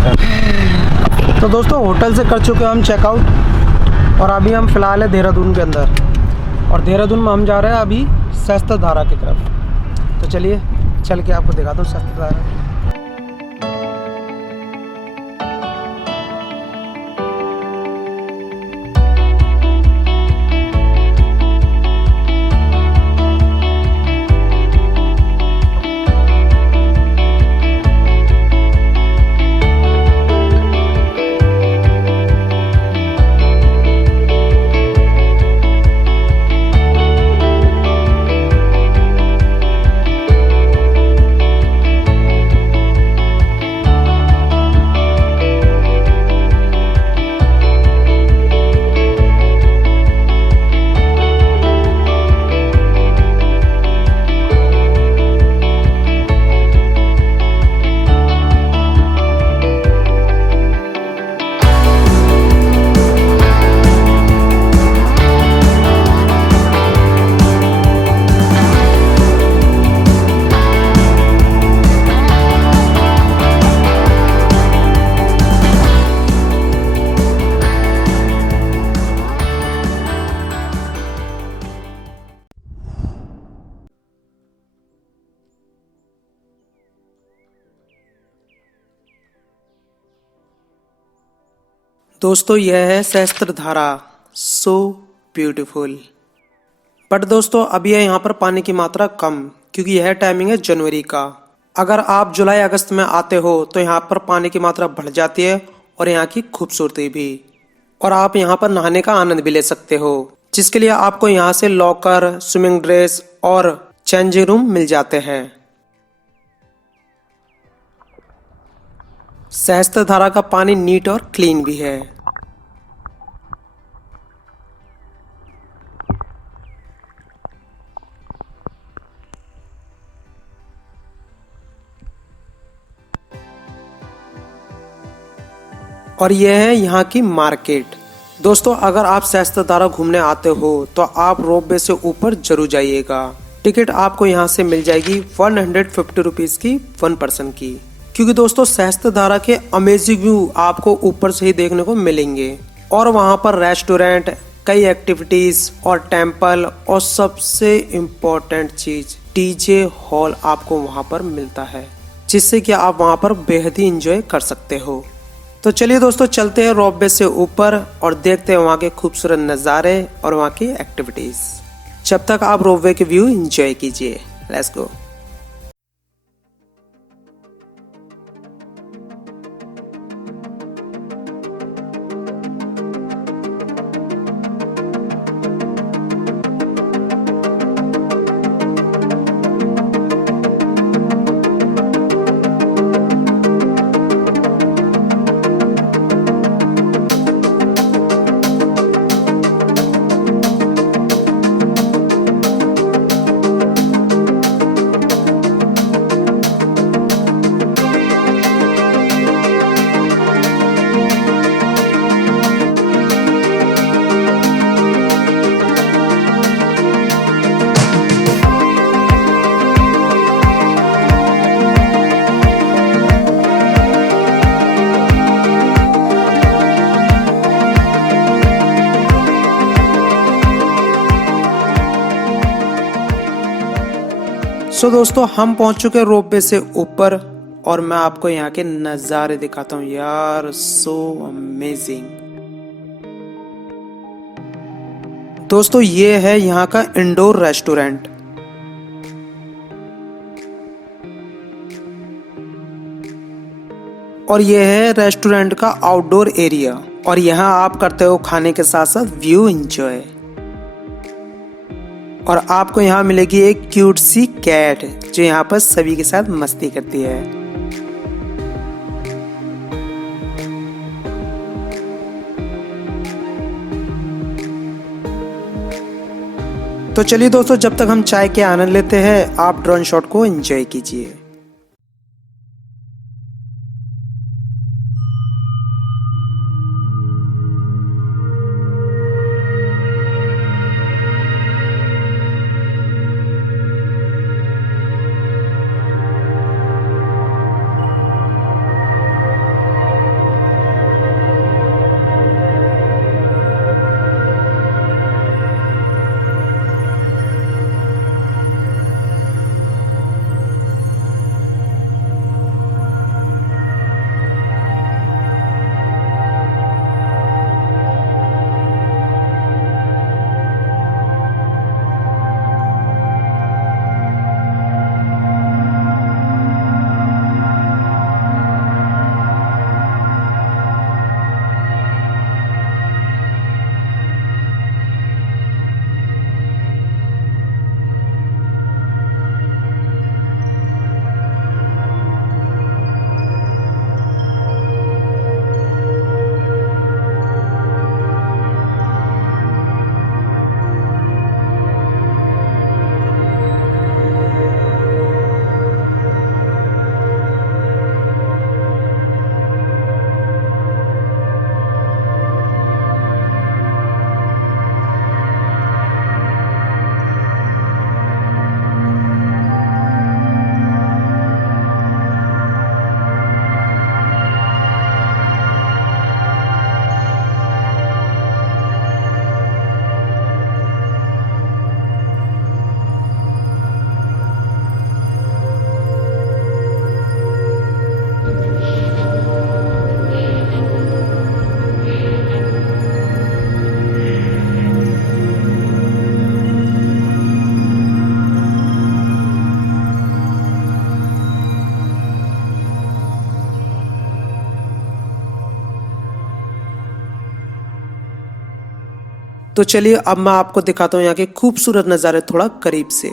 तो दोस्तों होटल से कर चुके हम चेकआउट और अभी हम फ़िलहाल है देहरादून के अंदर, और देहरादून में हम जा रहे हैं अभी सहस्त्रधारा की तरफ। तो चलिए चल के आपको दिखाता हूँ सहस्त्रधारा। दोस्तों यह है सहस्त्रधारा, सो ब्यूटीफुल। बट दोस्तों अभी है यहाँ पर पानी की मात्रा कम, क्योंकि यह टाइमिंग है जनवरी का। अगर आप जुलाई अगस्त में आते हो तो यहाँ पर पानी की मात्रा बढ़ जाती है और यहाँ की खूबसूरती भी, और आप यहाँ पर नहाने का आनंद भी ले सकते हो, जिसके लिए आपको यहाँ से लॉकर, स्विमिंग ड्रेस और चेंजिंग रूम मिल जाते हैं। सहस्त्रधारा का पानी नीट और क्लीन भी है। और यह है यहाँ की मार्केट। दोस्तों अगर आप सहस्त्रधारा घूमने आते हो तो आप रोपवे से ऊपर जरूर जाइएगा। टिकट आपको यहाँ से मिल जाएगी 150 रुपीज की 1 पर्सन की, क्योंकि दोस्तों सहस्त्रधारा के अमेजिंग व्यू आपको ऊपर से ही देखने को मिलेंगे। और वहाँ पर रेस्टोरेंट, कई एक्टिविटीज और टेम्पल, और सबसे इम्पोर्टेंट चीज डीजे हॉल आपको वहाँ पर मिलता है, जिससे कि आप वहाँ पर बेहद ही इंजॉय कर सकते हो। तो चलिए दोस्तों चलते हैं रोपवे से ऊपर और देखते हैं वहाँ के खूबसूरत नज़ारे और वहाँ की एक्टिविटीज। जब तक आप रोपवे के व्यू एंजॉय कीजिए। Let's go. सो दोस्तों हम पहुंच चुके हैं रोपवे से ऊपर, और मैं आपको यहाँ के नज़ारे दिखाता हूँ यार, सो अमेजिंग। दोस्तों ये है यहाँ का इंडोर रेस्टोरेंट, और ये है रेस्टोरेंट का आउटडोर एरिया, और यहाँ आप करते हो खाने के साथ साथ व्यू एंजॉय। और आपको यहाँ मिलेगी एक क्यूट सी कैट जो यहाँ पर सभी के साथ मस्ती करती है। तो चलिए दोस्तों जब तक हम चाय के आनंद लेते हैं, आप ड्रोन शॉट को एंजॉय कीजिए। तो चलिए अब मैं आपको दिखाता हूँ यहाँ के खूबसूरत नज़ारे थोड़ा करीब से।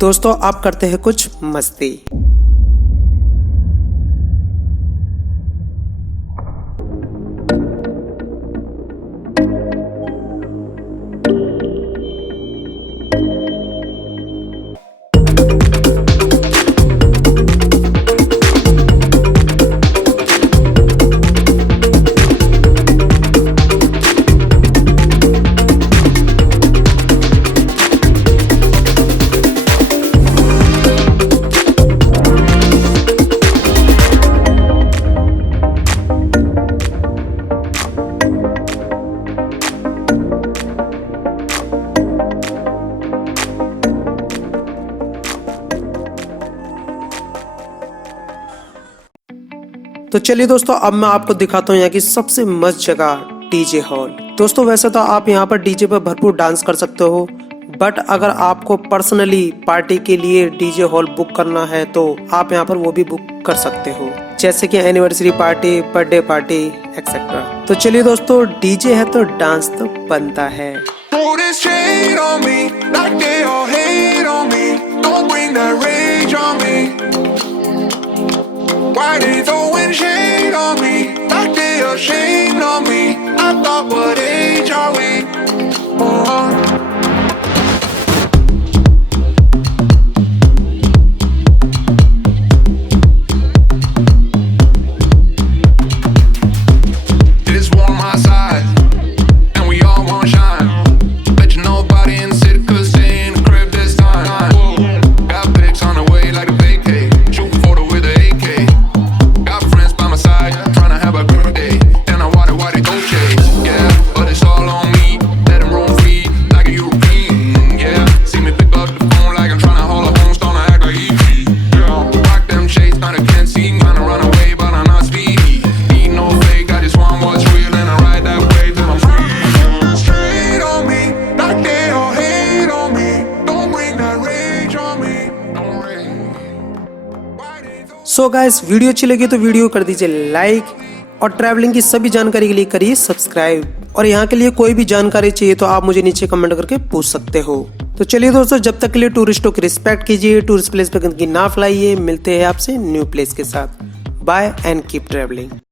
दोस्तों आप करते हैं कुछ मस्ती। तो चलिए दोस्तों अब मैं आपको दिखाता हूँ यहाँ की सबसे मस्त जगह डीजे हॉल। दोस्तों वैसे तो आप यहाँ पर डीजे पर भरपूर डांस कर सकते हो, बट अगर आपको पर्सनली पार्टी के लिए डीजे हॉल बुक करना है तो आप यहाँ पर वो भी बुक कर सकते हो, जैसे कि anniversary party, birthday party etcetera. तो चलिए दोस्तों डीजे है तो डांस तो बनता है। Why they throwing shade on me, like they ashamed of me? I thought, what age are we? It's warm outside, and we all want shine. Bet you nobody in the city could stay in the crib this time. Got pics on the way like a vacay. Shoot photo with a AK. So guys video अच्छी लगी तो video कर दीजिए like और travelling की सभी जानकारी के लिए करिए सब्सक्राइब। और यहाँ के लिए कोई भी जानकारी चाहिए तो आप मुझे नीचे कमेंट करके पूछ सकते हो। तो चलिए दोस्तों जब तक के लिए टूरिस्टों की रिस्पेक्ट कीजिए, टूरिस्ट प्लेस पर गंदगी ना फैलाइए। मिलते हैं आपसे न्यू प्लेस के साथ। Bye and keep travelling.